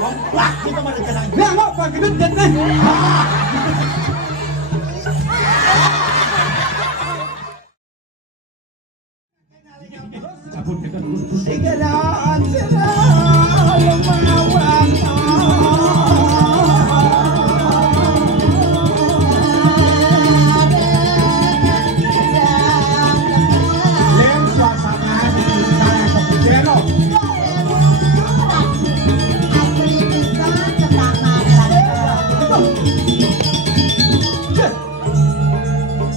Wah, kita mana kena. Ya mau pak gendut nih. Cabut kita dulu. Sekarang melawan. Lem suasana di sana Kapujero.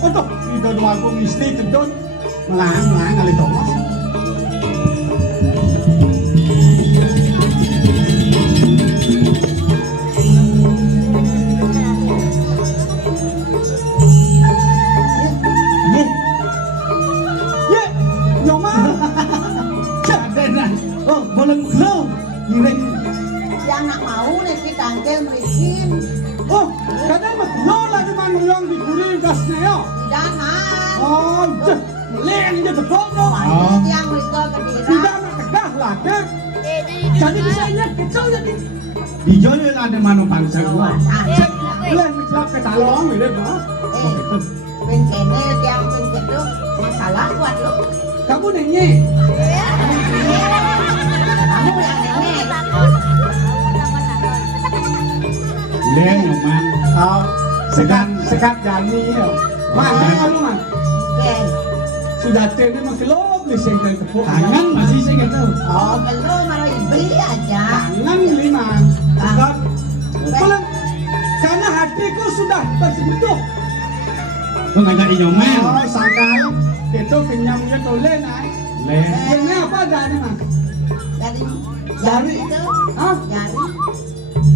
Untuk itu dua aku mesti kedon melang kali Thomas. Yang nak mau nih kita angkel merikin. Oh, kadang lo lagi mangyong di gurih gasnya ya. Tidak nak. Oh, meleng dia tepuk lo. Yang mereka Tidak kedira. nak tegah lah, kan? Jadi bisa ingat kecil jadi. Di Joyo ada mana bangsa gua. Meleng mencelak ke talong, ini dah. Pencene yang pencetu masalah buat lo. Kamu nanya. Kamu yang nene. Leng nyoman. Oh, sekat jani ya. Mana lu man? Oke. Sudah ini makin lo beli sengkel tepuk. Tangan masih saya nggak tahu. Oh, belum mau beli aja. Tangan lima. Sekat. Belum. Karena hatiku sudah bersebutuh. Gua ngajak nyoman. Oh, sangkal itu kenyamnya toleh naik. Leng. Ini apa dari mas? Dari itu. Hah? Dari.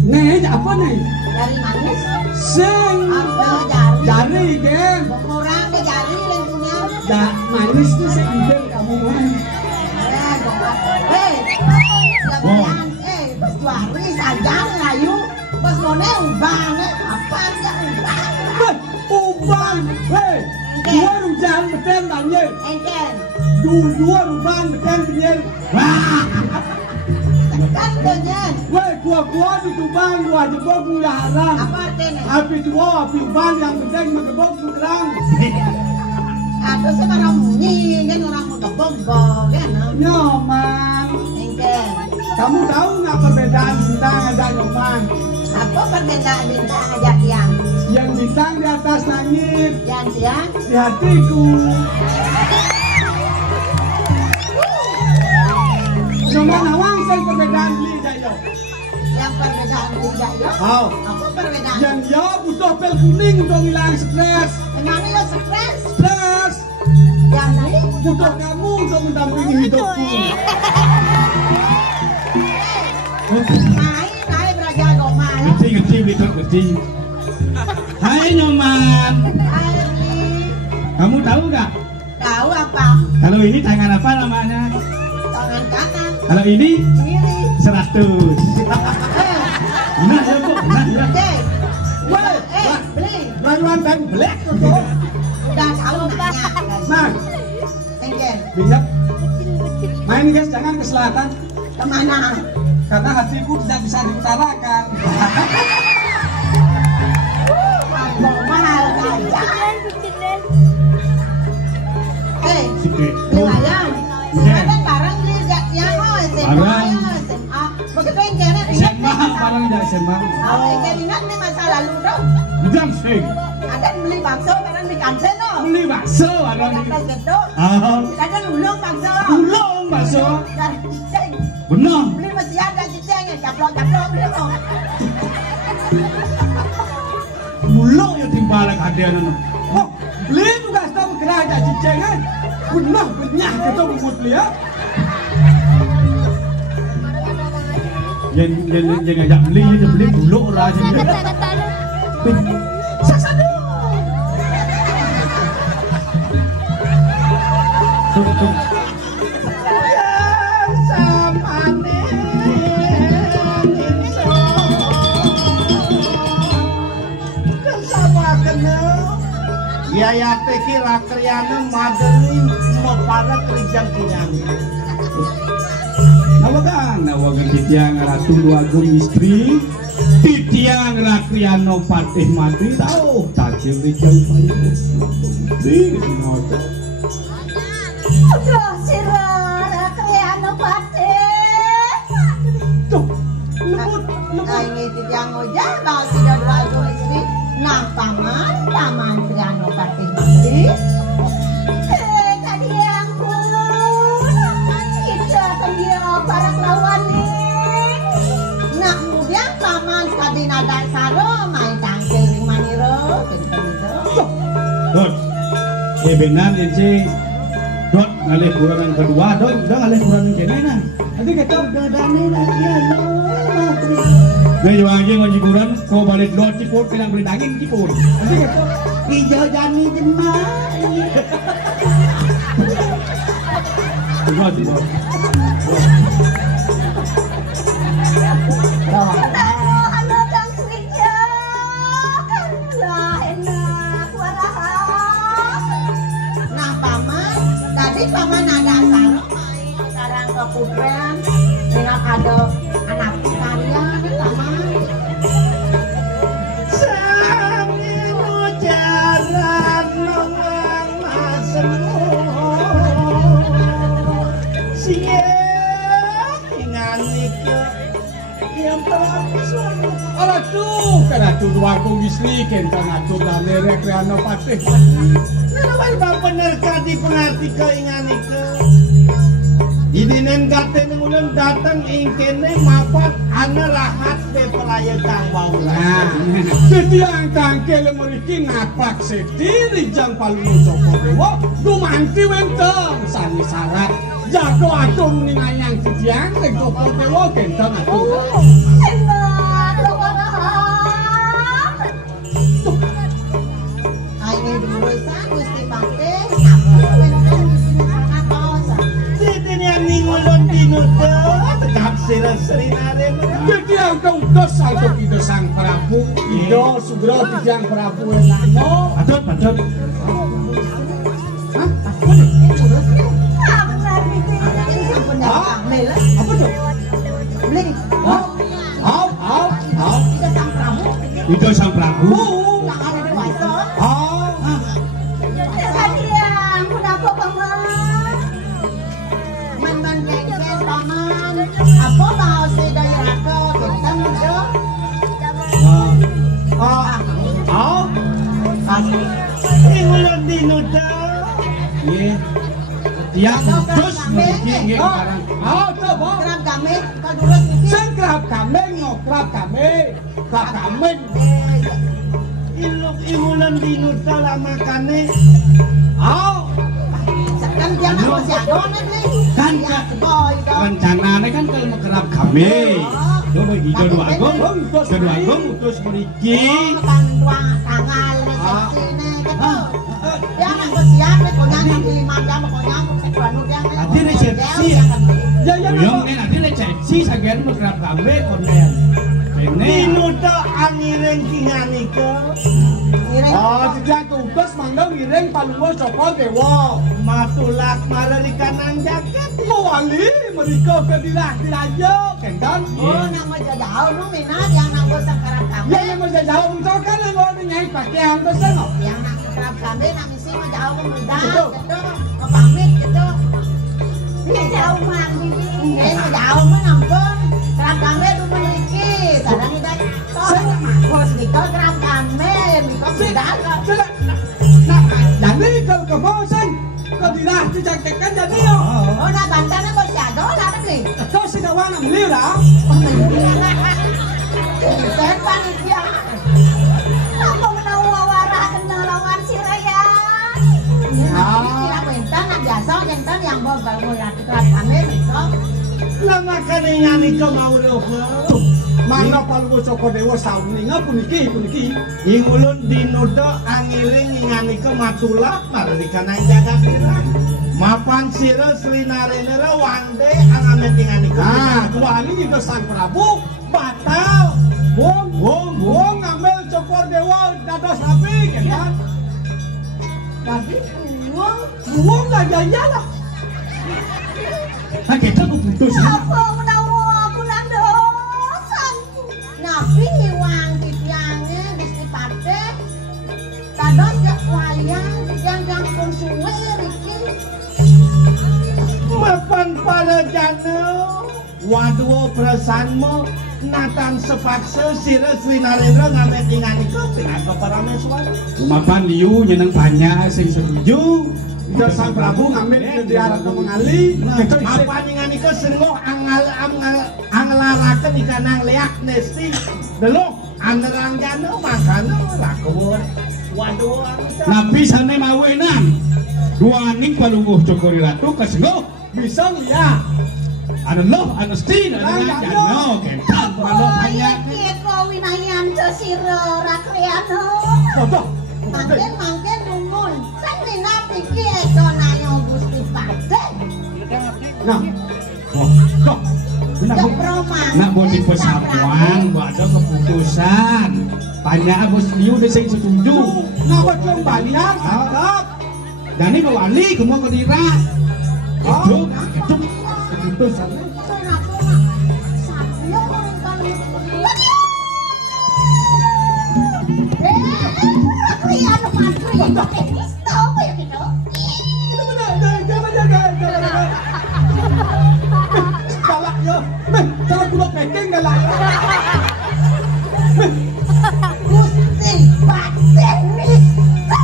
Nih, apa nih? Dari manis. Sing. Apa dari? Jari, gen. Orang ke jari yang punya. Ya, manis tuh segitu kamu mah. Pas juari saja layu. Pas mone ubah, apa aja ubah. Ubang, hei, dua rujan beten banyak. Engkel. Dua ruban beten banyak. Wah. Kan dengan. Weh, gua di Tuban, gua jebok gula haram. Apa artinya? Api tua, api uban yang penting mengebok tukerang. Aduh sekarang bunyi kan orang mau kebobol kan? Nyoman, Engkel. kamu tahu nggak perbedaan bintang ada nyoman? Apa perbedaan bintang aja tiang? Yang bintang di atas langit, Yang tiang? di hatiku. Nyoman awang saya perbedaan beli jayo. Yang perbedaan tidak ya? Oh, Apa perbedaan? yang dia butuh pil kuning untuk hilang stres. Emangnya lo stres? Stres, Yang ini? butuh kamu untuk mendampingi hidupku. Naik beraja goma ya? Ngerti begitu ngerti. Hai nyoman. Hai, Kamu tahu nggak? tahu apa? Kalau ini tangan apa namanya? Tangan kanan, Kalau ini kiri. 100. Nah ya kok, nah ya. Weh, beli. Rayuan dan black untuk. Udah tahu nanya. Nah, Engkel, bisa. Main guys, jangan ke selatan. kemana? Karena hatiku tidak bisa diutarakan. Mau mahal aja. Lumayan. Lumayan barang beli gak tiang oh SMA ya SMA. Begitu Engkelnya ingat SMA, barang tidak SMA. Oh, Engkel ingat nih masa lalu dong. Jangan sing. Ada beli bakso barang di kantin dong. Beli bakso barang Kata ini. gitu. Ah, Kadang ulung bakso. ulung bakso. Dan cicing. Benar. Beli mesti ada cicingnya. Caplok-caplok beli dong. Mulung ya timbalan hadiah nana. Oh, beli juga sudah bergerak aja cicengan. Benar, benyah kita bumut beli ya. Yang ngajak beli, dia beli buluk lah aja dia. Sasadu. Tuh. Yaya teki rakyana madeni mopara kerjang kinyami. nawagan titiang Ratu Agung istri titiang Rakriano Patih Mati tahu tajil rijang payu di ngotot Aduh, sirah Rakriano Patih. Tuh, lembut. Ini titiang ojah bawa si Ratu Agung istri nah paman Rakriano Patih Mati. Tadi yang pun kita akan dia para lawan nih. Nah kemudian paman Kadina Dasaro main tangkil di Maniro, gitu. Dot benar encing dot ngalih kurang yang kedua dot udah ngalih kurang yang kene nah Nanti kita Dadane lagi ya gue juga anjing ngaji kurang kau balik dot ciput kena beli daging ciput nanti kita hijau jani jemah. coba coba Halo Kang Switya. Lah enak warahap. Nah paman, tadi paman ada sarung sekarang ke Pudren dengan ada anak kalian paman. Sangin ujaran nonglang masemu singeng inganika yang pelapis Ala tuh, kena tuh warung istri kita ngatur dari Rakriano Patih. Nawal ba bener ka di pengerti keinganika ini nenggate nengulan datang ingkene mapat ana rahat be pelaya kang baula Nah, titiang tangkel meriki ngapak sediri jang palu Joko Dewa dumanti wenteng sani syarat jago atung ningayang titiang ning Joko Dewa genteng atung. Enak warahap. Ini dulu sa Gusti Patih. Dito niya ningulon dinuto tegap sila serinare Titiang kautos alto kita sang Prabu Ido Sugro titiang Prabu Elano. patut patut Apa tuh? itu sang Prabu ningulon dinuto iya tiang terus memiliki nggih sekarang Coba. Kerap kami, kau durus ini. Sing kerap kami ngokrap kami. Kerap kami. ilok imulan dinuto lama kane Kan dia nak masih adonan nih. Kan, Ya, boy, dong. rencananya kan kalau kerap kami coba hijau dua agung utus meriki Kan tuang tanggal nih seksi nih gitu. Dia nak bersiap nih, pokoknya nanti 5 jam pokoknya aku sekolah dia. Nanti resepsi ya. Yang ini nanti resepsi sagian kerap kami konen ini dinuto angireng kinganika Titiang kautos mangga ngiring Palunggo Joko Dewa. matulak mararikanang jaket Mawali mereka kedilah dilayo kendan. Oh, nang mau jauh lu minat yang nak bosan kerap kami. Ya yang masih jauh misalkan yang mau nyai pakaian bersama. Yang nak kerap kami nak misi mau jauh kemudian Betul. gitu. Mau pamit gitu. Ini jauh mah ini mau jauh mah nampun. Kerap kami dulu memiliki. Sadang kita bos diko kerap kami. Diko sudah kok. Sudah. Nah, jadi kalau kebosan kedilah dijanjikan jadi yo. Oh, nak bantannya bos jago lah nih. Kau sudah wanang lila. Bukan panitia. Aku menau wawara kenal lawan si Raya. Kira bentan nak biasa bentan yang bawa bawa kerap kami besok. lama kane nyanika mau roho Mana Palunggo Joko Dewa sauninga puniki. ingulun dinuto angiring nyanika matulak mararikanang jagat mapan sira srinarenera wande angamet nyanika Nah, dua ini kita sang Prabu batal. Wong ngambil Joko Dewa dados rapi kan. Tapi wong gak jalan lah. nah kita kudu keputus. Apa menawa aku nang dosaku. Nabi ngiwang titiange Gusti Pate. Dados gak wayang titiang pun suwe riki. Mapan pada jana. Waduh perasaanmu natang sepaksa sira Sri Narendra ngamet ingani kopi atau para meswani. Mapan liu nyeneng tanya sing setuju. Ida Sang Prabu ngambil di arah mengali. Apa ingani ke sengoh anglaraken ikanang leak nesti. Delok anerang jana makana lakon. Waduh. Nabi sane mawenan. Duaning palungguh Cokori Ratu kesengoh Bisa ya. anu loh anu stin anu jano kentan palo tanya. Iki kok winayan sesira rakyano. Foto. Mangken rumun. Kan dina iki edo nayo Gusti Pate. Nah. Kok. Nak mau di pesamuan, ada keputusan. Tanya bos liu deh sing setuju. Napa cung banyak? Cakep. Dan ini wali kemau kedira. Itu keputusan. Galak yo. Kalau kulo packing galak. Gusti Pate nisto.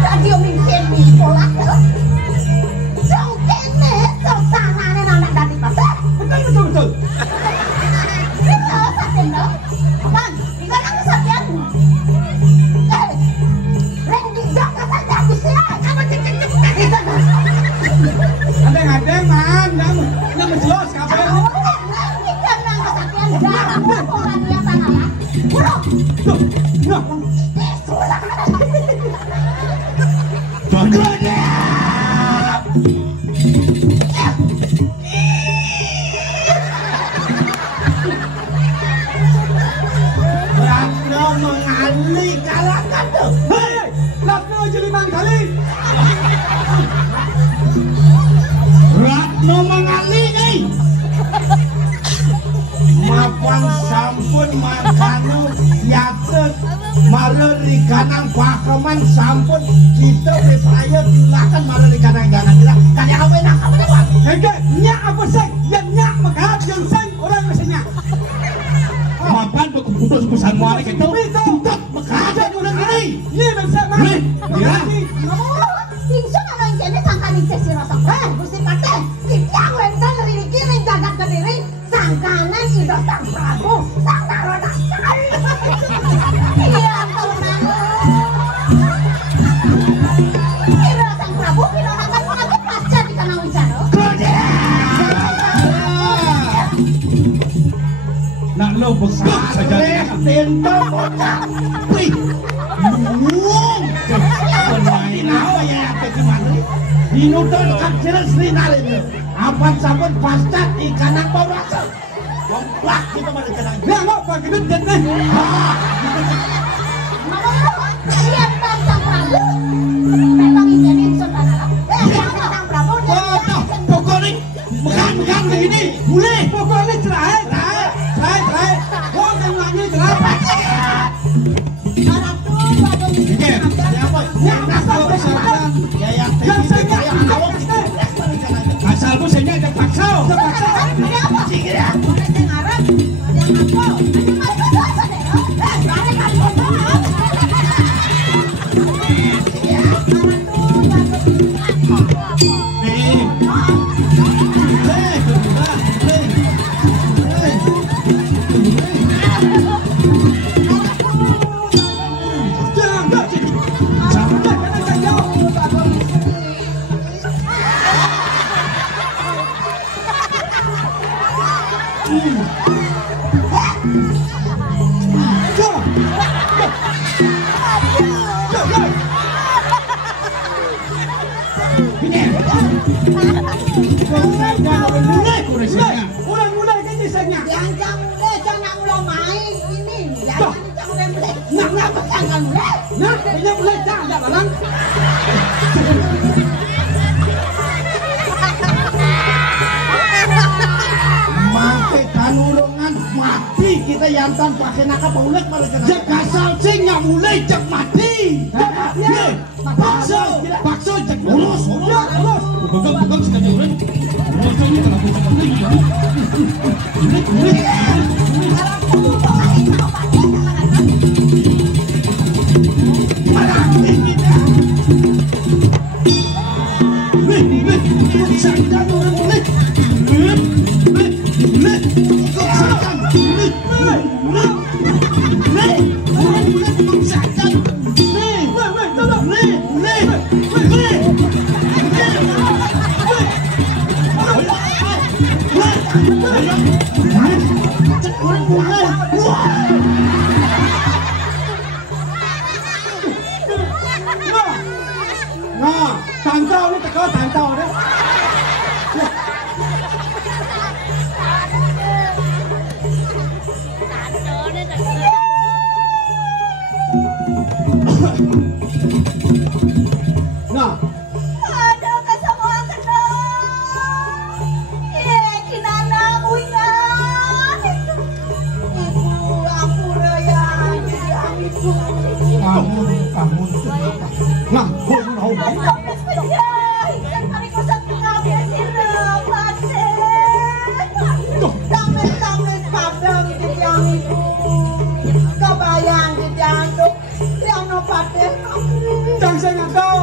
Radio mungkin di pola tuh. Jauh kene suasanane anak dari Pate. Betul. Kita saten do. Bang, tinggal aku saten. Reng dijak ka saja Gusti. Apa cek. Adeng man, nama jelas kabeh. Kita nang kesakian darah orang lihat tanah. Bro. Nah, Ratno mengali kalahkan tuh. hei, Ratno jelimang kali. Ratno mengali nih. Mapan sampun makanu yatet malah di kanang pakeman sampun kita berupaya silakan malah di kanang jangan kita kaya apa enak apa lewat. Hege, nyak apa sih? Yang nyak makahat yang sen orang mesinnya. Mapan tuh keputusan mualik itu. Tetap mekaja udah gini. Ini bisa mah. Nih, ya. Ingsun ana ing kene sangkaning sesira sampean Gusti Pate. Titiang wenten riniki ning jagat Kediri sangkanan Ida Sang Prabu Sang Narada. Iya, tenan. Ida Sang Prabu pinangan mengaku pasca di kana wicara. Nak lo besar saja. Tento bocah. Wih. Luwung. Apa ya apa gimana? Dinutun kacil Sri Narendra. Apa sampun pascat ikanang bau rasa. Komplak kita pada kenang. Nah, mau pakai duit nih. Iya, Sang Prabu. Memang ing kene ingsun ana. Sang Prabu. Pokoknya mekan begini. Boleh. Pokoknya cerai. Kau kan nanya cerai. Aratu badung Siapa? Yang nasab bersama. Ya yang saya yang awak Asalmu saya ada paksa. Mulai kan jisanya. Nah, kayaknya mulai ada lang. Mangke kanulungan mati kita yantan pakai naka paulek mereka. Jek asal sing mulai cek mati. Pakso cek lulus. Bukan sih aja urang. Urang ini kenapa tantau ni teko tantau deh. Nah, Aduh, kesemua kena. Kinana buingan. Ibu ampura ya, ibu. Kamu nah, tahu. Jangan saya tahu.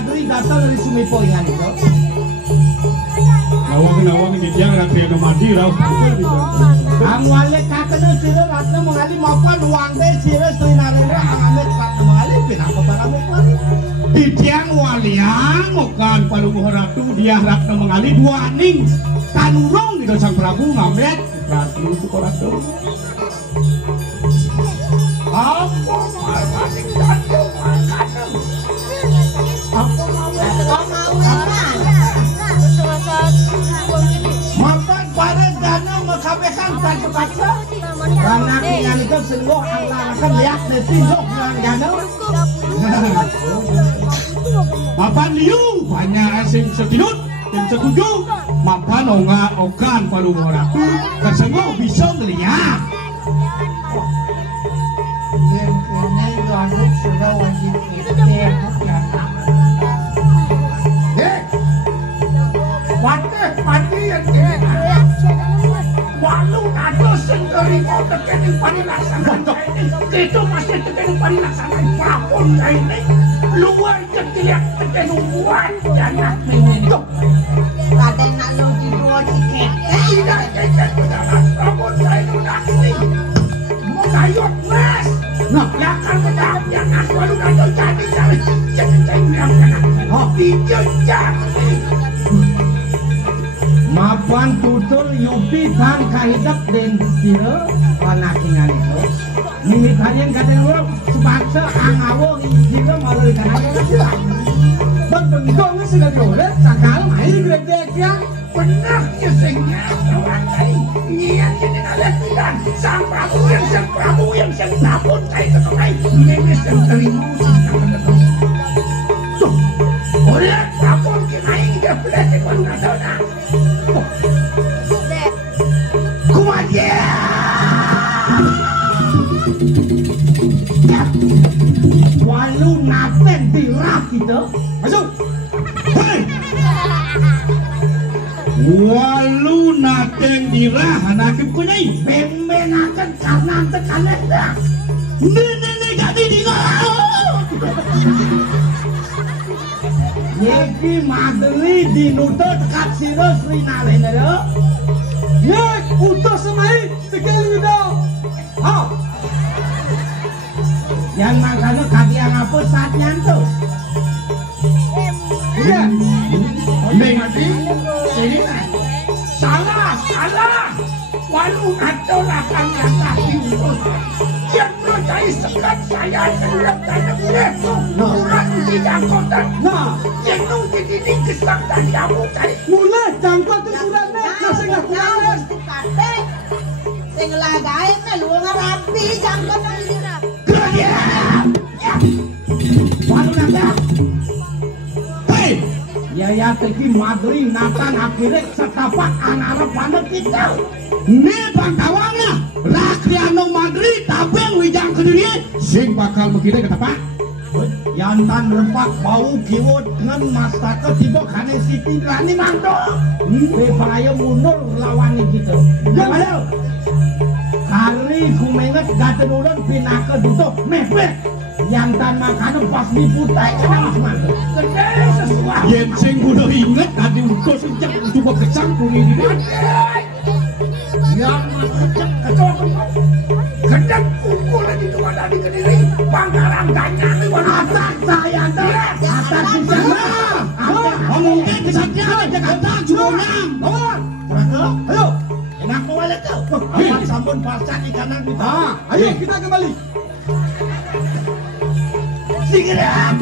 Madri datang dari Sumipo ingat itu. Nawang di tiang rakyat nomadi raw. Amwale kakena sira ratna mengali maupun uang deh sira Sri Narendra angamet ratna mengali pinapa barang mekari. Di tiang walian mokan palubuh ratu dia ratna mengali dua aning tanurong di Sang Prabu ngamet ratu itu ratu. Apa masih jatuh makan? Makan pada dana makabekan kaca-kaca. Karena yang itu senggoh anglakan lihat nesindok yang dana. Mapan liu banyak asing setinut dan setuju. Mapan okan palubuh ratu kesenggoh bisa melihat. Ini ganduk sudah wajib ikhtiar. Mati yang walau ada sendiri mau terkini panilaksanakan itu masih terkini panilaksanakan apapun ini luar ketiak terkini buat anak itu Raden nak lu di dua tiket. tidak keket bedaran apapun saya sudah ini mau kayut mas nah lakar bedap yang aku lalu nanti jadi yang dijejak mapan tutul yupi dan kahidap dan sila wanakingan itu minit harian kadang lo sebaksa angawo sila malu ikan aja Bentuknya sudah dioleh, sakal main gede-gede ya. benar ya sehingga kawan tadi Nyian jadi nalian bilang sang Prabu yang sang Prabu saya ketonai Nemes yang terima tuh boleh Prabu kinaing dia boleh tekan nadona kumaja walu naten dirah gitu Masuk. hei walu naten dirah anak punyai ben-benakan karena tekanan dah nenek gadi di Yeki madeli di nutut kat siro Sri Narendra. Yek utus semai sekali itu. Ah, Yang makanya kaki yang apa saat nyantuk. iya. Mengati ini kan salah walu atau lakan nyata yang percaya sekat saya hendak tanya kurang tidak kota Nah, yang nunggu ini kesang dan kamu cari mulai jangkau tu kurangnya, kasih nggak kurangnya. Kate sing lagae melu ngarapi jangkon kerja Walu nanda. hei Ya teki madeli natan akhirnya setapak anara pada kita. ini pangkawangnya Rakriano Madrid tabeng wijang kediri sing bakal begini kata pak Yantan rempak bau kiwot dengan mastaka tiba kane siti rani manto. Bepaya mundur lawan gitu. Gimana? Kali kumenget gaten ulang pinaka duduk mepet. Yantan makanan pas diputai kena manto. gede sesuatu yen sing kudu inget tadi ugo sejak coba kecampur ini yang ketua gedek kuku lagi cuma tadi kediri pangkalan ganyang Atas saya tuh. Atas di sana. mungkin kesatria Jakarta Jurunang Ayo. Enak mau balik kau. Awan sambun pasak ikanan di Ah, ayo kita kembali. Sigerak.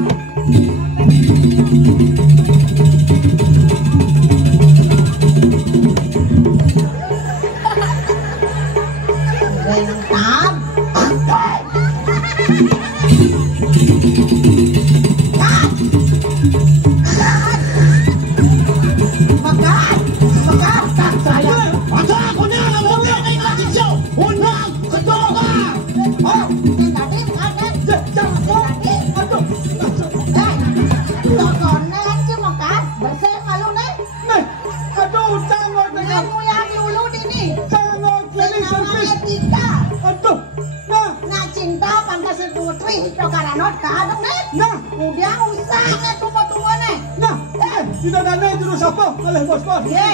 Bentam. Makan saya. ada aku nih mau naik lagi jauh unang kecoba Oh, tadi makan. Tadi, aduh. Tokonen sih makan. Bersih malu nih. Nih, aduh, jangan dengan Kamu yang dulu ini. jangan jadi servis. Cinta. Aduh, nah, Nah cinta pantas putri itu karena kadang nih. nah, Kemudian usahanya tua-tua nih. nah, tidak ada nih jurus apa oleh bos-bos. Ye.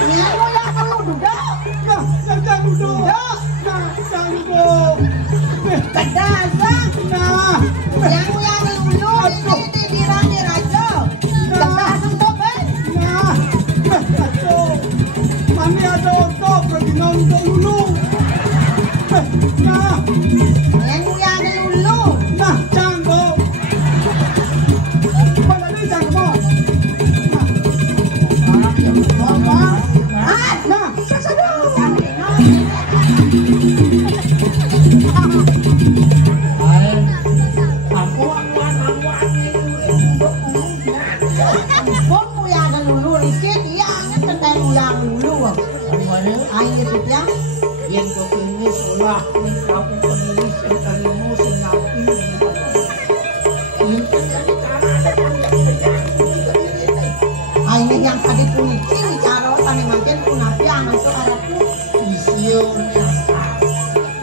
Kamu yang perlu duduk. Nah, jangan duduk. Nah, jangan duduk. Nih, Kedasang. nah, Yang dulu ini dirani raja. Kedasang tuh ben. nah, aduh, mami ada otot lagi nonton dulu. Nah, Yang dulu. nah, jangan. Pada ini jangan. Ah, Nah, Pun yang dulu dikit yang tentang ulang dulu. Ayo itu ya. Yang kini sulah ni kamu penulis yang kalimu sinapi. Ayo yang tadi kunci bicara tani makin kunapi anak itu harapku. Visionya.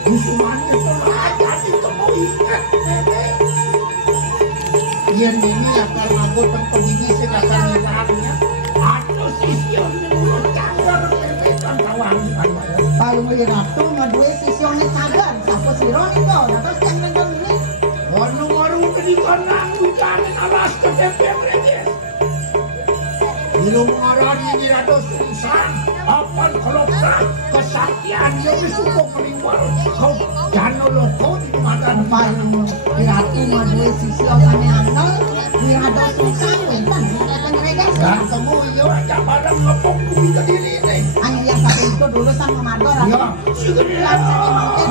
Musuhannya telah ada ditemui. Yang ini akan ngabut pendidik akan nilainya. Atau visionya dulu cagar pemetan kawangi panwaya. Kalau mau ratu ngadue sisionnya cagar. Siapa si Roni kau? Terus yang nenggal ini. warung-warung pendidikan hujan alas ke tempe mereka minum orang ini ada susah apal keloprak kesaktian yang disukung menimbul kau jangan loko di kemadan Kalau ratu ngadue sisionnya anal. Ada susah wentan. Kita ngeregas. dan kamu iya aja barang ngepok bumi ke diri ini Hanya yang paling Asko dulu sama Margo Rani. Iya. Langsung mungkin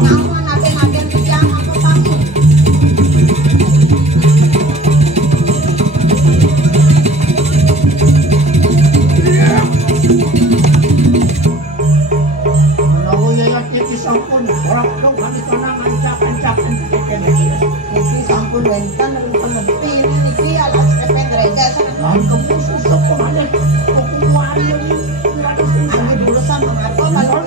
nyaman nanti tiang aku kamu. Menawa ya kiti sampun orang dong kami tenang ancap kene. Niki sampun wenten penepi niki alas kependrega sana. Lan kemusus sapa maneh kok kuwari ini. Kami dulu sama Margo kalau